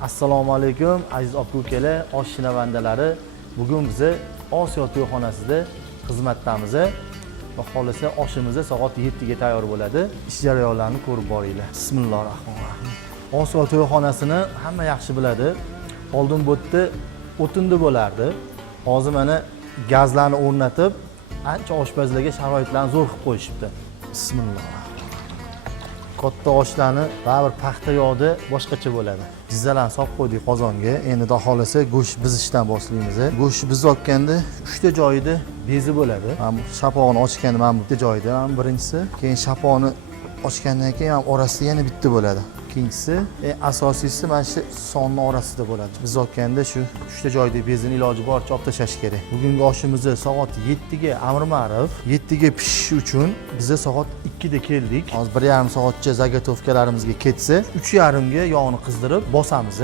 Assalomu alaykum aziz aka-ukalar, oshxonavandalari. Bugun biz Osiyo to'yxonasida xizmatdamiz. Va xolisa oshimiz soat 7 ga tayyor bo'ladi. Ish jarayonlarini ko'rib boringlar. Bismillahirrohmanirrohim. Osiyo to'yxonasini hamma yaxshi biladi. Oldin bu yerda o'tinda bo'lardi. Hozir mana gazlarni o'rnatib, ancha oshpazlarga sharoitlarni zo'r qilib qo'yishibdi. Bismillah. Katta oshlarni baribir paxta yog'da boshqacha bo'ladi. Jizzalarni solib qo'ydik qozonga. Endi xudo xolasa go'sht bizishdan boshlaymiz. Go'sht bizayotganda 3 ta joyida bezi bo'ladi. Mana shapog'ini ochganda mana bu bitta joyda, mana birinchisi, keyin shapog'ini ochgandan keyin ham orasida yana bitta bo'ladi. Ikkinchisi, asosiysi mana shu sonni orasida bo'ladi. Bizayotganda shu 3 ta joyda bezini iloji boricha olib tashlash kerak. Bugungi oshimizni soat 7 ga amr ma'ruf, 7 ga pishishi uchun biz soat 2 da keldik. Hozir 1,5 soatcha zagotovkalarimizga ketsa, 3,5 ga yog'ni qizdirib bosamiz.